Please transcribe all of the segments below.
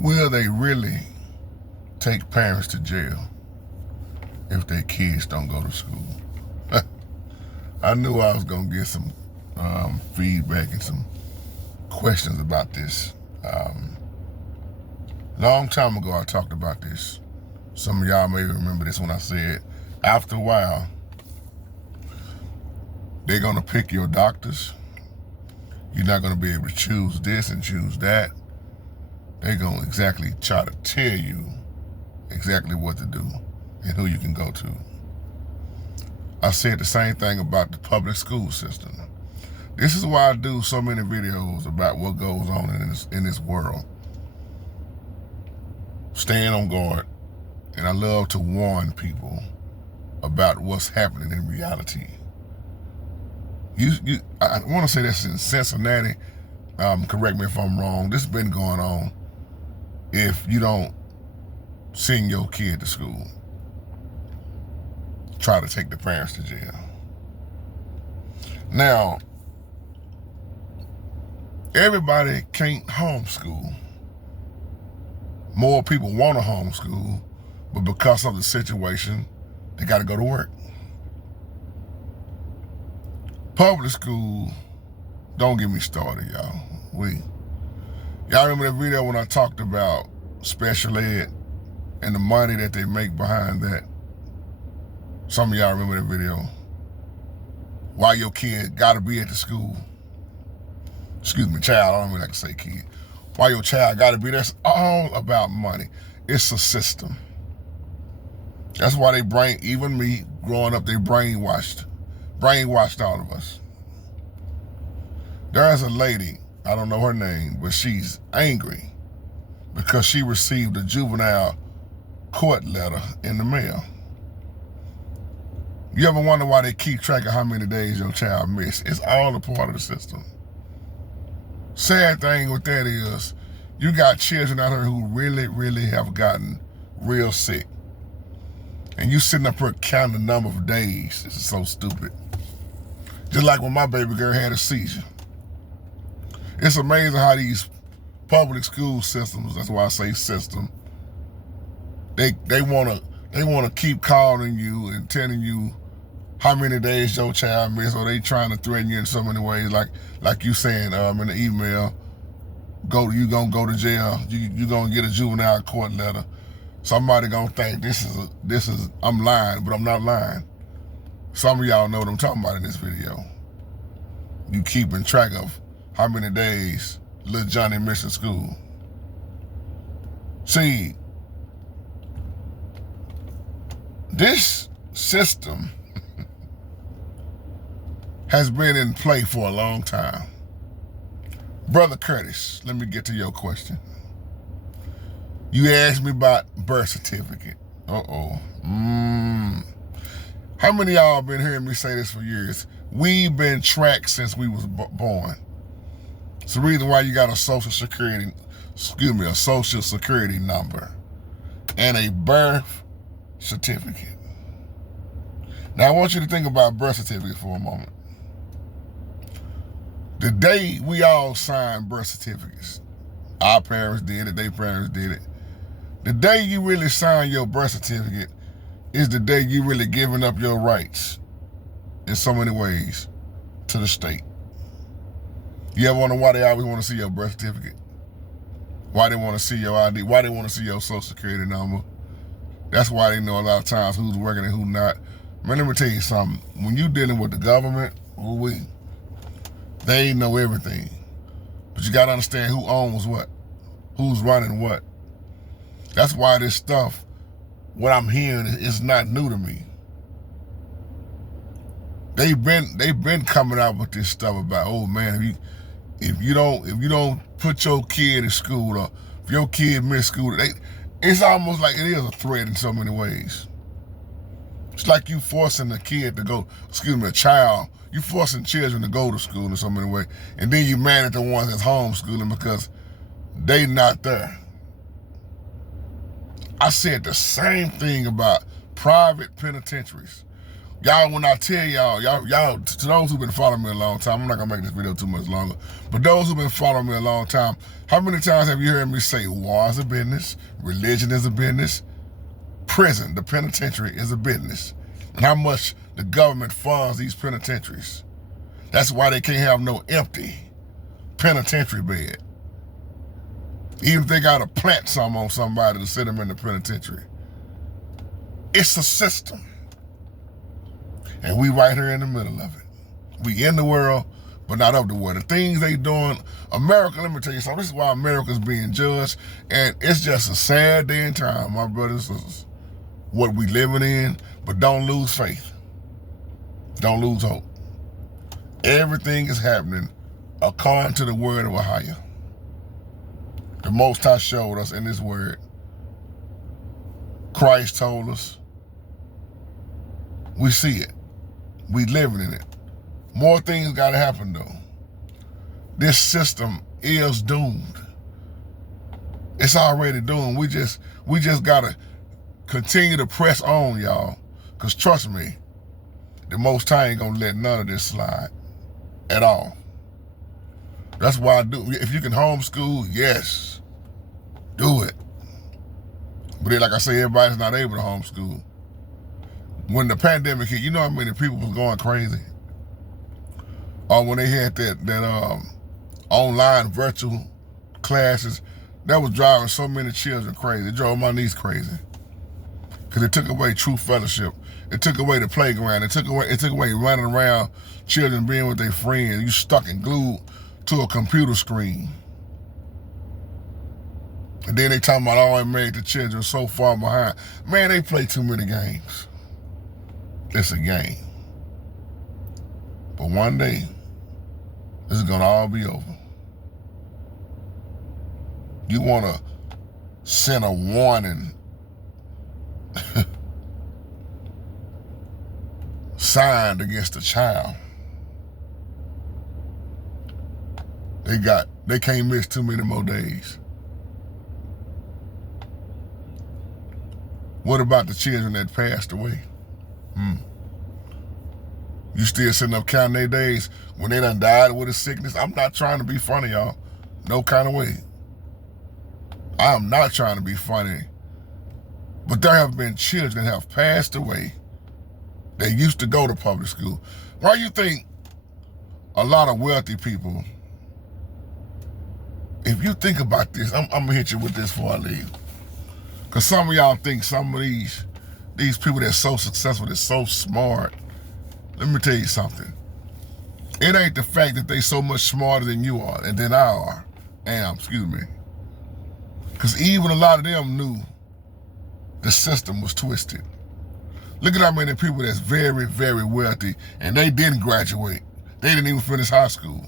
Will they really take parents to jail if their kids don't go to school? I knew I was going to get some feedback and some questions about this. Long time ago, I talked about this. Some of y'all may remember this when I said, after a while, they're going to pick your doctors. You're not going to be able to choose this and choose that. They're going to exactly try to tell you exactly what to do and who you can go to. I said the same thing about the public school system. This is why I do so many videos about what goes on in this world. Staying on guard. And I love to warn people about what's happening in reality. I want to say this in Cincinnati. Correct me if I'm wrong. This has been going on. If you don't send your kid to school, try to take the parents to jail. Now, everybody can't homeschool. More people want to homeschool, but because of the situation, they got to go to work. Public school, don't get me started, y'all. Y'all remember that video when I talked about special ed and the money that they make behind that? Some of y'all remember that video. Why your kid gotta be at the school. Excuse me, child, I don't even like to say kid. Why your child gotta be there? It's all about money. It's a system. That's why even me growing up, they brainwashed all of us. There's a lady, I don't know her name, but she's angry because she received a juvenile court letter in the mail. You ever wonder why they keep track of how many days your child missed? It's all a part of the system. Sad thing with that is, you got children out here who really, really have gotten real sick. And you sitting up here counting the number of days. This is so stupid. Just like when my baby girl had a seizure. It's amazing how these public school systems, that's why I say system, they wanna keep calling you and telling you how many days your child missed, or they trying to threaten you in so many ways, like you saying in the email, you gonna go to jail, you gonna get a juvenile court letter. Somebody gonna think this is I'm lying, but I'm not lying. Some of y'all know what I'm talking about in this video. You keeping track of how many days little Johnny missed school. See, this system has been in play for a long time. Brother Curtis, let me get to your question. You asked me about birth certificate. How many of y'all been hearing me say this for years? We've been tracked since we was born. It's the reason why you got a social security number and a birth certificate. Now I want you to think about birth certificates for a moment. The day we all signed birth certificates, our parents did it, their parents did it. The day you really sign your birth certificate is the day you really giving up your rights in so many ways to the state. You ever wonder why they always want to see your birth certificate? Why they want to see your ID? Why they want to see your social security number? That's why they know a lot of times who's working and who not. Man, let me tell you something. When you dealing with the government, they know everything. But you got to understand who owns what, who's running what. That's why this stuff, what I'm hearing, is not new to me. They've been coming out with this stuff about, oh man, if you don't put your kid in school, or if your kid miss school, it's almost like it is a threat in so many ways. It's like you forcing a child, you forcing children to go to school in so many ways, and then you mad at the ones that's homeschooling because they not there. I said the same thing about private penitentiaries. Y'all, when I tell y'all, to those who've been following me a long time, I'm not gonna make this video too much longer, but those who've been following me a long time, how many times have you heard me say war is a business, religion is a business, prison, the penitentiary is a business, and how much the government funds these penitentiaries? That's why they can't have no empty penitentiary bed. Even if they gotta plant some on somebody to sit them in the penitentiary. It's a system. And we right here in the middle of it. We in the world, but not of the world. The things they doing, America, let me tell you something, this is why America's being judged, and it's just a sad day and time, my brothers and sisters, what we living in, but don't lose faith. Don't lose hope. Everything is happening according to the word of Ahia. The Most High showed us in His word. Christ told us. We see it. We living in it. More things got to happen though. This system is doomed. It's already doomed. We just got to continue to press on, y'all. Because trust me, the Most High ain't going to let none of this slide at all. That's why I do. If you can homeschool, yes, do it. But then, like I say, everybody's not able to homeschool. When the pandemic hit, you know how many people was going crazy? Or when they had that online virtual classes, that was driving so many children crazy. It drove my niece crazy. Because it took away true fellowship. It took away the playground. It took away running around, children being with their friends. You stuck and glued to a computer screen. And then they talking about, oh, it made the children so far behind. Man, they play too many games. It's a game. But one day, this is gonna all be over. You wanna send a warning signed against a child. They can't miss too many more days. What about the children that passed away? You still sitting up counting their days when they done died with a sickness? I'm not trying to be funny, y'all. No kind of way. I am not trying to be funny. But there have been children that have passed away that used to go to public school. Why you think a lot of wealthy people, if you think about this, I'm gonna hit you with this before I leave. Because some of y'all think some of these people that's so successful, that's so smart. Let me tell you something. It ain't the fact that they so much smarter than you are and than I am, excuse me. Because even a lot of them knew the system was twisted. Look at how many people that's very, very wealthy and they didn't graduate. They didn't even finish high school.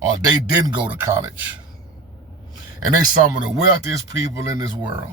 Or they didn't go to college. And they some of the wealthiest people in this world.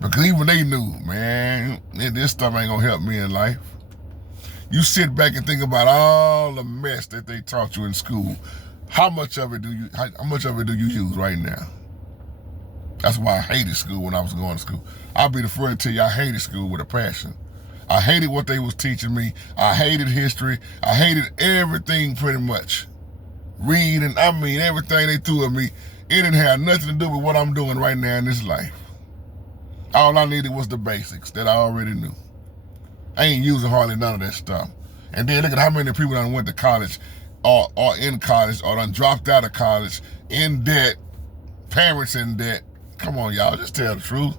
Because even they knew, man, this stuff ain't gonna help me in life. You sit back and think about all the mess that they taught you in school. How much of it do you use right now? That's why I hated school when I was going to school. I'll be the first to tell you I hated school with a passion. I hated what they was teaching me. I hated history. I hated everything pretty much. Reading, I mean, everything they threw at me, it didn't have nothing to do with what I'm doing right now in this life. All I needed was the basics that I already knew. I ain't using hardly none of that stuff. And then look at how many people done went to college or in college or done dropped out of college in debt, parents in debt. Come on, y'all, just tell the truth.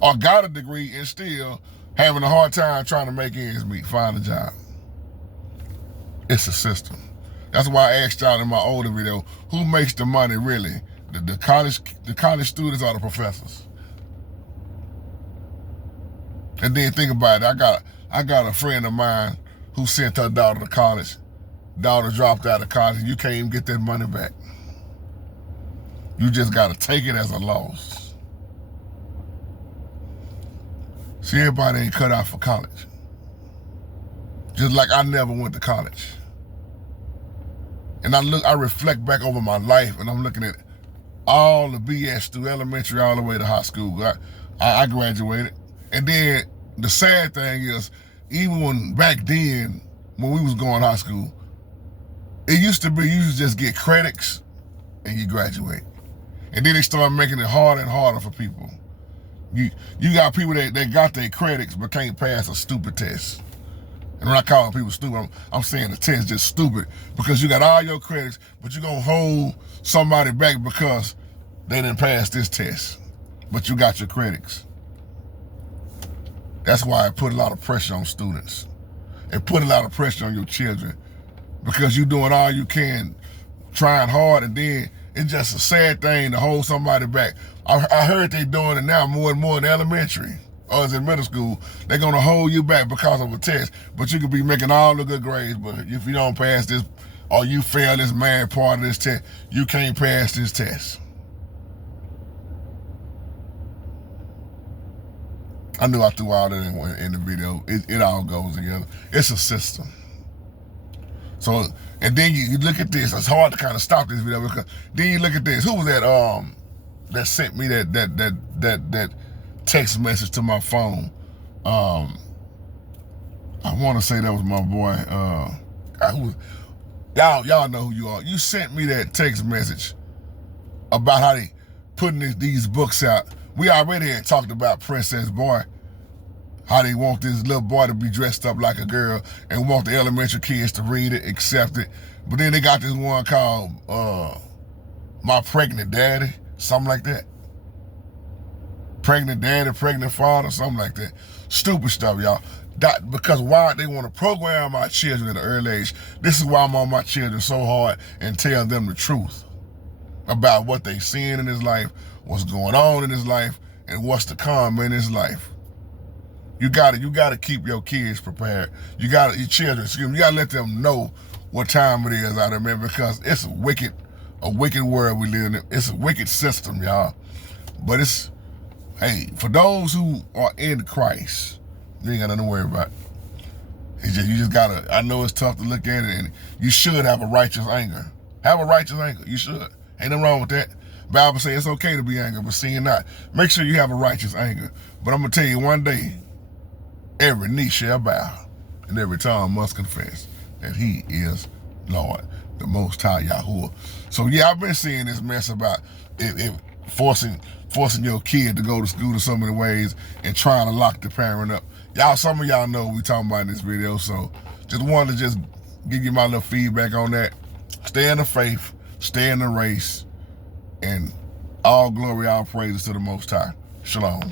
Or got a degree and still having a hard time trying to make ends meet, find a job. It's a system. That's why I asked y'all in my older video, who makes the money really? The college students or the professors? And then think about it. I got a friend of mine who sent her daughter to college. Daughter dropped out of college, and you can't even get that money back. You just got to take it as a loss. See, everybody ain't cut out for college. Just like I never went to college. And I reflect back over my life, and I'm looking at all the BS through elementary all the way to high school. I graduated. And then the sad thing is, even when back then, when we was going to high school, it used to be you used to just get credits and you graduate. And then they started making it harder and harder for people. You got people that got their credits but can't pass a stupid test. And when I call people stupid, I'm saying the test is just stupid because you got all your credits, but you're going to hold somebody back because they didn't pass this test, but you got your credits. That's why it put a lot of pressure on students. It put a lot of pressure on your children because you're doing all you can, trying hard, and then it's just a sad thing to hold somebody back. I heard they doing it now more and more in elementary. Or as in middle school, they're gonna hold you back because of a test, but you could be making all the good grades, but if you don't pass this, or you fail this math part of this test, you can't pass this test. I knew I threw all that in the video. It all goes together. It's a system. So, and then you look at this. It's hard to kind of stop this video because then you look at this. Who was that sent me that text message to my phone? I want to say that was my boy. Y'all know who you are. You sent me that text message about how they putting these books out. We already had talked about Princess Boy, how they want this little boy to be dressed up like a girl and want the elementary kids to read it, accept it. But then they got this one called My Pregnant Daddy, something like that. Pregnant Daddy, Pregnant Father, something like that. Stupid stuff, y'all. Because why they want to program our children at an early age. This is why I'm on my children so hard and tell them the truth about what they seeing in his life, what's going on in his life, and what's to come in his life. You gotta keep your kids prepared. Your children, you gotta let them know what time it is out there, man, because it's a wicked world we live in. It's a wicked system, y'all. But hey, for those who are in Christ, you ain't got nothing to worry about. You just gotta, I know it's tough to look at it, and you should have a righteous anger. Have a righteous anger, you should. Ain't nothing wrong with that. Bible says it's okay to be angry, but sin not. Make sure you have a righteous anger. But I'm gonna tell you, one day, every knee shall bow, and every tongue must confess that he is Lord, the Most High Yahuwah. So yeah, I've been seeing this mess about forcing your kid to go to school in so many ways and trying to lock the parent up. Some of y'all know what we talking about in this video, so just wanted to give you my little feedback on that. Stay in the faith, stay in the race, and all glory, all praises to the Most High. Shalom.